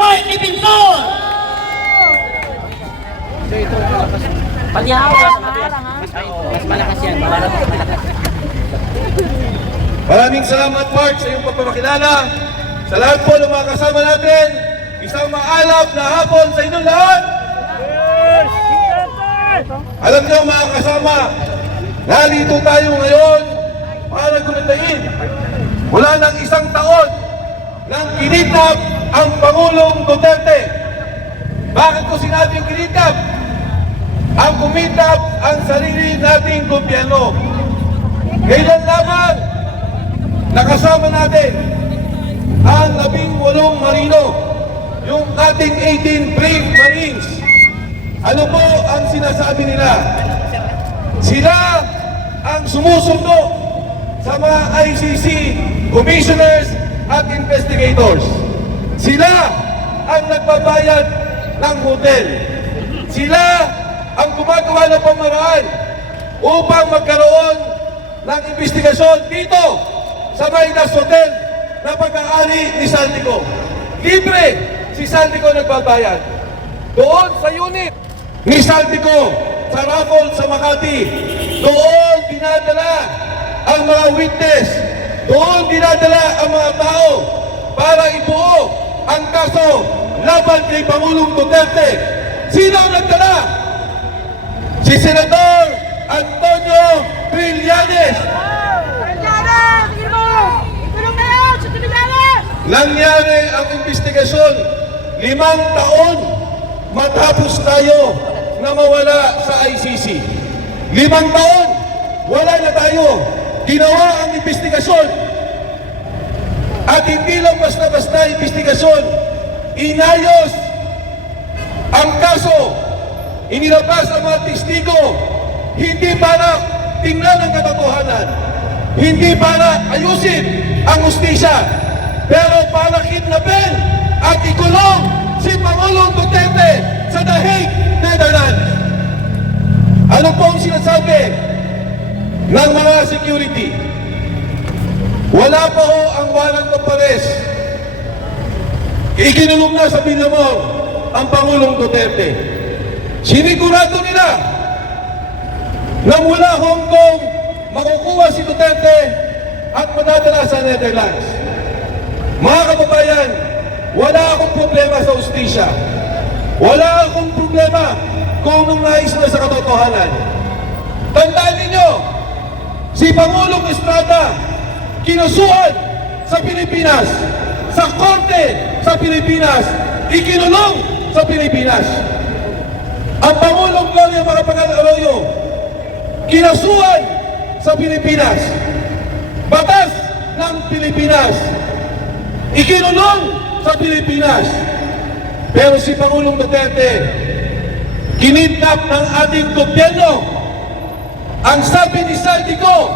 Mark Defensor! Mas malakas yan. Maraming salamat, Mark, sa iyong pagpapakilala. Sa lahat po ng mga kasama natin, isang maalap na hapon sa inyong lahat. Alam niyo mga kasama, narito tayo ngayon para gumandain. Wala nang isang taon nang kinidnap ang Pangulong Duterte. Bakit ko sinabing kinidnap? Ang kumidnap ang sarili nating gobyerno. Kailan lamang nakasama natin ang 18 marino, yung ating 18 brave Marines. Ano po ang sinasabi nila? Sila ang sumusundo sa mga ICC commissioners at investigators. Sila ang nagbabayad ng hotel. Sila ang gumagawa ng pamaraan upang magkaroon ng investigasyon dito sa Maydas Hotel na pag-aari ni Saldico. Libre si Saldico nagbabayad. Doon sa unit ni Saldico sa Raffles sa Makati, doon dinadala ang mga witness, doon dinadala ang mga tao para ibuo ang kaso laban kay Pangulong Duterte. Sino ang nagdala? Si Senador Antonio Trillanes. Nangyari ang investigasyon 5 taon matapos tayo na mawala sa ICC. 5 taon, wala na tayo. Ginawa ang investigasyon. At hindi lang basta-basta investigasyon. Inayos ang kaso. Inilabas ang mga testigo. Hindi para tingnan ang katotohanan. Hindi para ayusin ang hustisya. Pero para kidnapin at ikulong si Pangulong Duterte sa The Hague, Netherlands. Ano po ang sinasabi ng mga security? Wala pa ho ang warrant of arrest. Ikinulong na sa Binamor ang Pangulong Duterte. Sinigurado nila na mula Hong Kong makukuha si Duterte at madadala sa Netherlands. Mga kababayan, wala akong problema sa hustisya. Wala akong problema kung anong nais na sa katotohanan. Tandaan ninyo, si Pangulong Estrada kinusuan sa Pilipinas, sa korte sa Pilipinas, ikinulong sa Pilipinas. Ang Pangulong Gloria Macapagal Arroyo kinasuan sa Pilipinas, batas ng Pilipinas, ikinulong sa Pilipinas. Pero si Pangulong Duterte, kinidnap ng ating gobyerno. Ang sabi ni Saldico,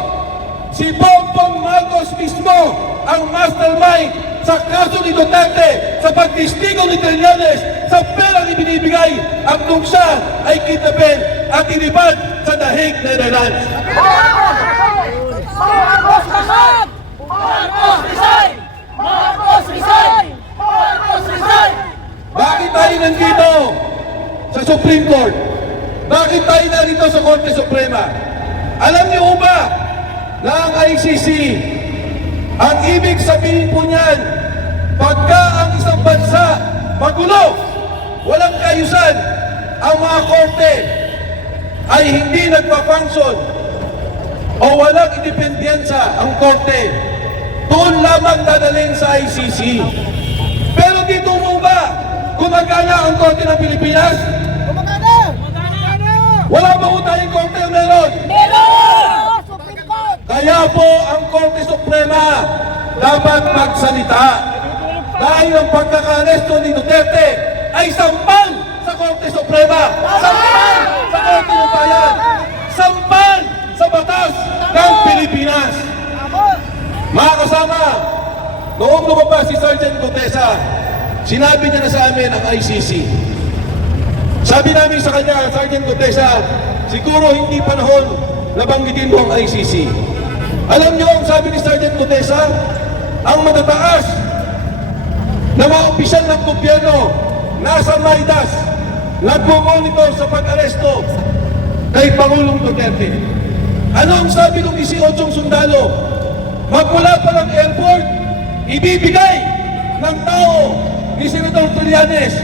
si Bongbong Marcos mismo ang mastermind sa kaso ni Duterte sa pagtistigo ni Trillanes sa perang ibinibigay hanggang siya ay kidnapin at inibad sa The Hague, Netherlands. Marcos naman! Marcos resign! Marcos resign! Marcos resign! Bakit tayo nandito sa Supreme Court? Bakit tayo narito sa Korte Suprema? Alam niyo ba na ang ICC, ang ibig sabihin po niyan, pagka ang isang bansa magulo, walang kaayusan, ang mga korte ay hindi nagpa-function o walang independensa ang korte, doon lamang dadalhin sa ICC. Pero dito mo ba gumagana ang korte ng Pilipinas? Gumagana! Wala ba ho tayong korte o meron? Meron! Supreme Court! Kaya po ang Korte Suprema dapat magsalita. Dahil ang pagkakaresto ni Duterte ay sampal sa Korte Suprema. Sampal sa Korte ng Bayan. Sampal sa batas ng Pilipinas. Mga kasama, noong lumabas si Sergeant Gutesa, sinabi niya na sa amin ang ICC. Sabi namin sa kanya, Sergeant Gutesa, siguro hindi panahon na banggitin mo ang ICC. Alam niyo ang sabi ni Sergeant Gutesa, ang matataas na mga opisyal ng gobyerno nasa Maidas nagmo-monitor sa pag-aresto kay Pangulong Duterte. Ano ang sabi ng 18 sundalo? Magmula pa ng airport, ibibigay ng tao ni Senador Trillanes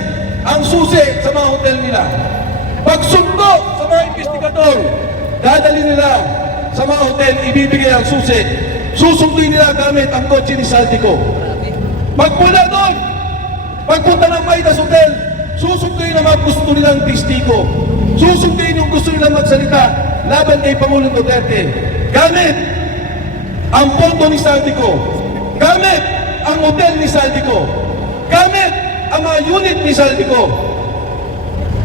ang susi sa mga hotel nila. Pagsundo sa mga investigador, dadali nila sa mga hotel, ibibigay ang susi. Susunduin nila gamit ang kotse ni Saldico. Magmula doon, pagpunta ng Maidas Hotel, susunduin ang mga gusto nilang testigo. Susunduin yung gusto nilang magsalita laban kay Pangulong Duterte. Gamit ang pondo ni Saldico. Gamit ang hotel ni Saldico. Gamit ang mga unit ni Saldico.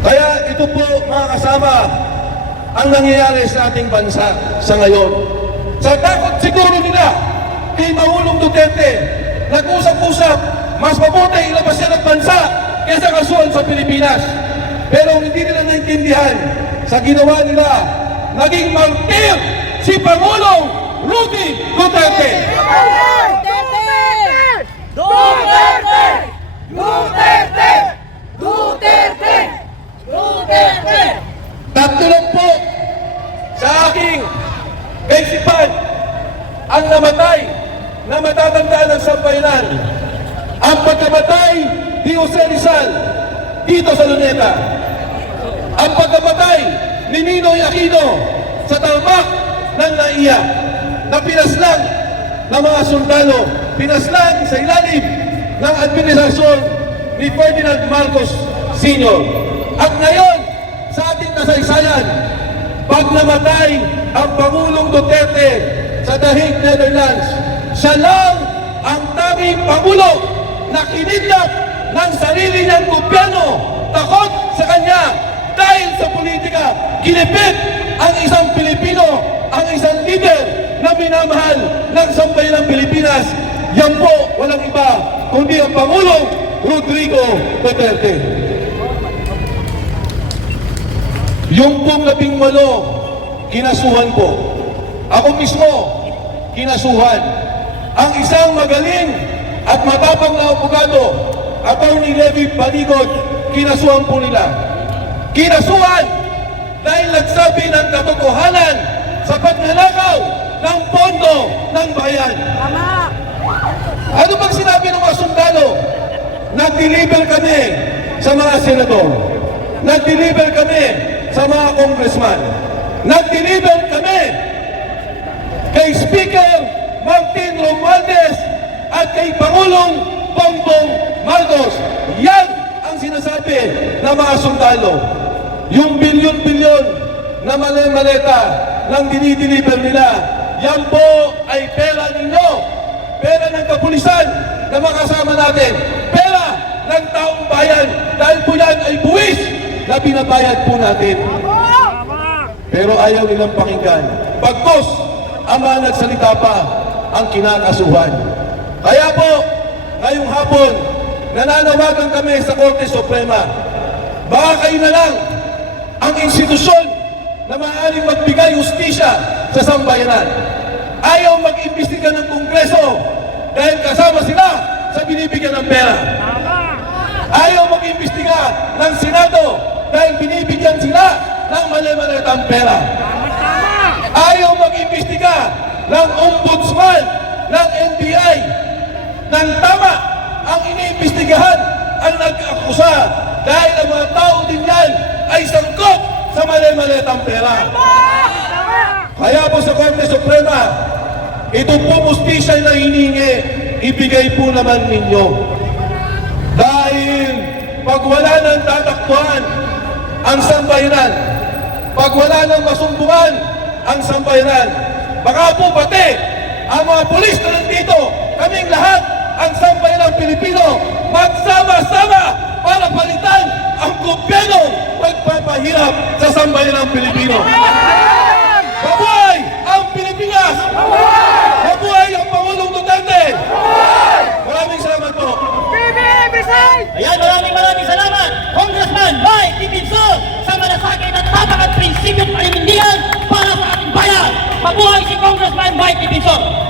Kaya ito po mga kasama ang nangyayari sa ating bansa sa ngayon. Sa takot siguro nila kay Pangulong Duterte, nag-usap-usap, mas mabuti ilabas yan ang bansa kaysa kasuhan sa Pilipinas. Pero hindi nila naintindihan sa ginawa nila, naging martir si Pangulong Rudy Duterte. Duterte! Duterte! Duterte! Duterte! Tatlo lang po sa aking kaisipan ang namatay na matatandaan ng sambayanan. Ang pagkamatay ni Jose Rizal dito sa Luneta. Ang pagkamatay ni Ninoy Aquino sa tarmac ng NAIA na pinaslang ng mga sundalo, pinaslang sa ilalim ng administrasyon ni Ferdinand Marcos Sr. At ngayon, sa ating kasaysayan, pag namatay ang Pangulong Duterte sa The Hague, Netherlands, siya lang ang tanging Pangulo na kinidnap ng sarili niyang gobyerno. Takot sa kanya dahil sa politika, ginipit ang isang Pilipino, ang isang leader na minamahal ng sambayan ng Pilipinas. Yan po, walang iba, kundi ang Pangulong Rodrigo Duterte. Yung pong 18, kinasuhan po. Ako mismo, kinasuhan. Ang isang magaling at matapang na abogado, Attorney Levi Baligod, kinasuhan po nila. Kinasuhan dahil nagsabi ng katotohanan sa pagnanakaw ng pondo ng bayan. Ano bang sinabi ng mga sundalo? Nag-deliver kami sa mga senador. Nag-deliver kami sa mga congressman. Nag-deliver kami kay Speaker Martin Romualdez at kay Pangulong Bongbong Marcos. Yan ang sinasabi ng mga sundalo. Yung bilyon-bilyon na mali-maleta ng dinideliver nila, yan po ay pera ninyo. Pera ng kapulisan na makasama natin. Pera ng taong bayan dahil po yan ay buwis na binabayad po natin. Pero ayaw nilang pakinggan. Pagkos, ang mga nagsalita pa ang kinakasuhan. Kaya po, ngayong hapon, nananawagan kami sa Korte Suprema. Baka kayo na lang ang institusyon na maaaring magbigay hustisya sa sambayanan. Ayaw mag-imbestiga ng Kongreso dahil kasama sila sa binibigyan ng pera. Ayaw mag-imbestiga ng Senado dahil binibigyan sila ng mali-malitang pera. Ayaw mag-imbestiga ng Ombudsman, ng NBI, ng tama ang iniimbestigahan ang nag-akusa dahil ang mga tao din yan ay sangkot sa mali-malitang pera. Kaya po sa Korte Suprema, ito po hustisya na hinihingi, ibigay po naman ninyo. Dahil pag wala nang tatakbuhan ang sambayanan, pag wala nang masumbungan ang sambayanan, baka po pati ang mga pulis na nandito, kaming lahat, ang sambayanang Pilipino, magsama-sama para palitan ang gobyerno magpapahirap sa sambayanang Pilipino. Mabuhay ang Pilipinas! Mabuhay ang Pangulong Duterte! Maraming salamat po. Ayan, maraming salamat, Congressman Mike Dickinson, sa malasakit at tapak at prinsipyo at paninindigan para sa ating bayan. Mabuhay si Congressman Mike Dickinson!